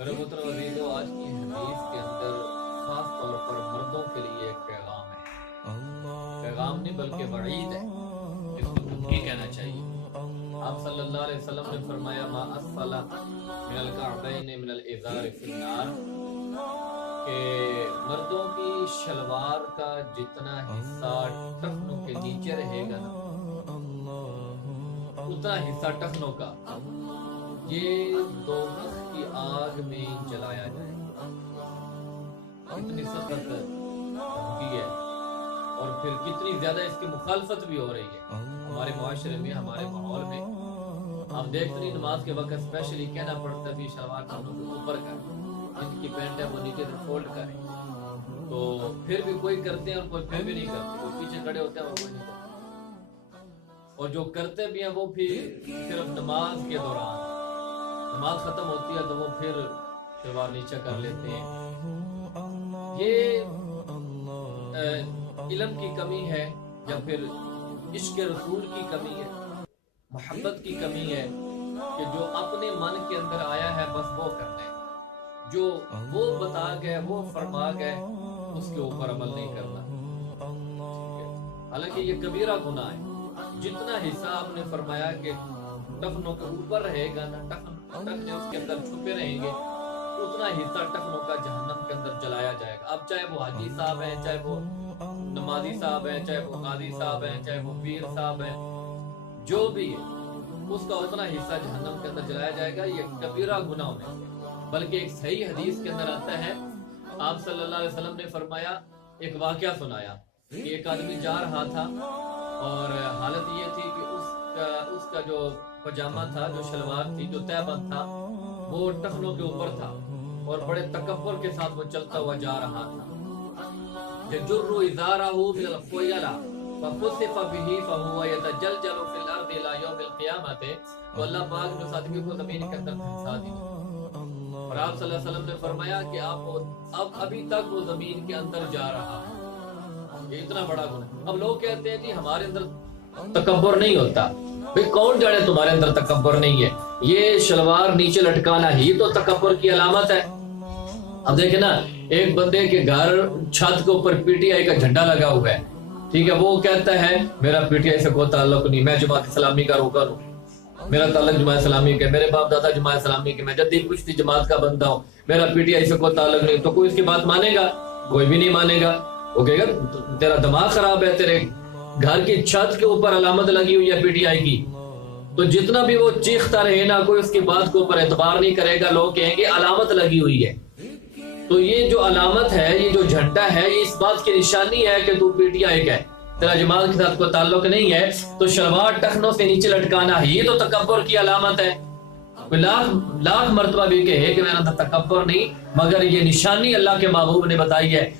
میرے محترم عزیزو، آج کی حدیث کے اندر خاص طور پر مردوں کے لیے ایک پیغام ہے، پیغام نہیں بلکہ وعید ہے، اس کو دھمکی کہنا چاہیے۔ آپ صلی اللہ علیہ وسلم نے فرمایا ما اسفل من الکعبین من الازار فی النار، کہ مردوں کی شلوار کا جتنا حصہ ٹخنوں کے نیچے رہے گا نا، اتنا حصہ ٹخنوں کا یہ دوزخ کی آگ میں جلایا جائے گا۔ کتنی سخت دھمکی ہے، اور پھر کتنی زیادہ اس کی مخالفت بھی ہو رہی ہے ہمارے معاشرے میں، ہمارے ماحول میں۔ ہم دیکھتے نہیں، نماز کے وقت اسپیشلی کہنا پڑتا ہے بھی شلوار ٹخنوں کے اوپر کریں، جن کی پینٹ ہے وہ نیچے سے فولڈ کریں، تو پھر بھی کوئی کرتے ہیں اور کوئی پھر بھی نہیں کرتے، کوئی پیچھے کھڑے ہوتے ہیں وہ کوئی نہیں کرتے، اور جو کرتے بھی ہیں وہ پھر صرف نماز کے دوران، نماز ختم ہوتی ہے تو وہ پھر شلوار نیچے کر لیتے ہیں۔ یہ علم کی کمی ہے یا پھر عشق رسول کی کمی ہے، محبت کی کمی ہے، کہ جو اپنے من کے اندر آیا ہے بس وہ کرنا ہے، جو وہ بتا گئے وہ فرما گئے اس کے اوپر عمل نہیں کرنا۔ حالانکہ یہ کبیرہ گناہ ہے۔ جتنا حصہ آپ نے فرمایا کہ ٹخنوں کے اوپر رہے گا نا، ٹخنے اس کے اندر چھپے رہیں گے، اتنا حصہ ٹخنوں کا جہنم کے اندر جلایا جائے گا۔ اب چاہے وہ حاجی صاحب ہیں، چاہے وہ نمازی صاحب ہیں، چاہے وہ قاضی صاحب ہیں، چاہے وہ پیر صاحب ہیں، جو بھی ہے اس کا اتنا حصہ جہنم کے اندر جلایا جائے گا۔ یہ کبیرہ گناہ میں سے، بلکہ ایک صحیح حدیث کے اندر آتا ہے، آپ صلی اللہ علیہ وسلم نے فرمایا، ایک واقعہ سنایا کہ ایک آدمی جا رہا تھا اور حالت یہ تھی کہ اس کا جو پجامہ تھا، جو شلوار تھی، جو تہہ بند تھا، وہ ٹخنوں کے اوپر تھا، اور بڑے تکبر کے ساتھ وہ چلتا ہوا جا رہا تھا۔ یجر ازارہ من الخیلہ فخسف بہ فہو یتجلجل فی الارض الی یوم القیامۃ، تو اللہ پاک نے اس آدمی کو زمین کے اندر پھنسا دیا، اور آپ صلی اللہ علیہ وسلم نے فرمایا کہ اب ابھی تک وہ زمین کے اندر جا رہا ہے۔ یہ اتنا بڑا گناہ۔ اب لوگ کہتے ہیں جی ہمارے اندر تکبر نہیں ہوتا، بھئی کون جانے تمہارے اندر تکبر نہیں ہے، یہ شلوار نیچے لٹکانا ہی تو تکبر کی علامت ہے۔ اب دیکھیں نا، ایک بندے کے گھر چھت کے اوپر پی ٹی آئی کا جھنڈا لگا ہوا ہے، ٹھیک ہے، وہ کہتا ہے میرا پی ٹی آئی سے کوئی تعلق نہیں، میں جماعت اسلامی کا رکن ہوں، میرا تعلق جماعت اسلامی کا، میرے باپ دادا جماعت اسلامی کے، میں جدید پشتی جماعت کا بندہ ہوں، میرا پی ٹی آئی سے کوئی تعلق نہیں، تو کوئی اس کی بات مانے گا؟ کوئی بھی نہیں مانے گا۔ وہ کہے گا تیرا دماغ خراب ہے، تیرے گھر کی چھت کے اوپر علامت لگی ہوئی ہے پی ٹی آئی کی، تو جتنا بھی وہ چیختا رہے نا، کوئی اس کی بات کے اوپر اعتبار نہیں کرے گا، لوگ کہیں گے علامت لگی ہوئی ہے۔ تو یہ جو علامت ہے، یہ جو جھنڈا ہے، یہ اس بات کی نشانی ہے کہ تو پی ٹی آئی کا ہے، تیرا جماعت کے ساتھ کوئی تعلق نہیں ہے، تو شلوار ٹخنوں سے نیچے لٹکانا ہی تو تکبر کی علامت ہے۔ لاکھ مرتبہ بھی کہے کہ میرا اندر تکبر نہیں، مگر یہ نشانی اللہ کے محبوب نے بتائی ہے۔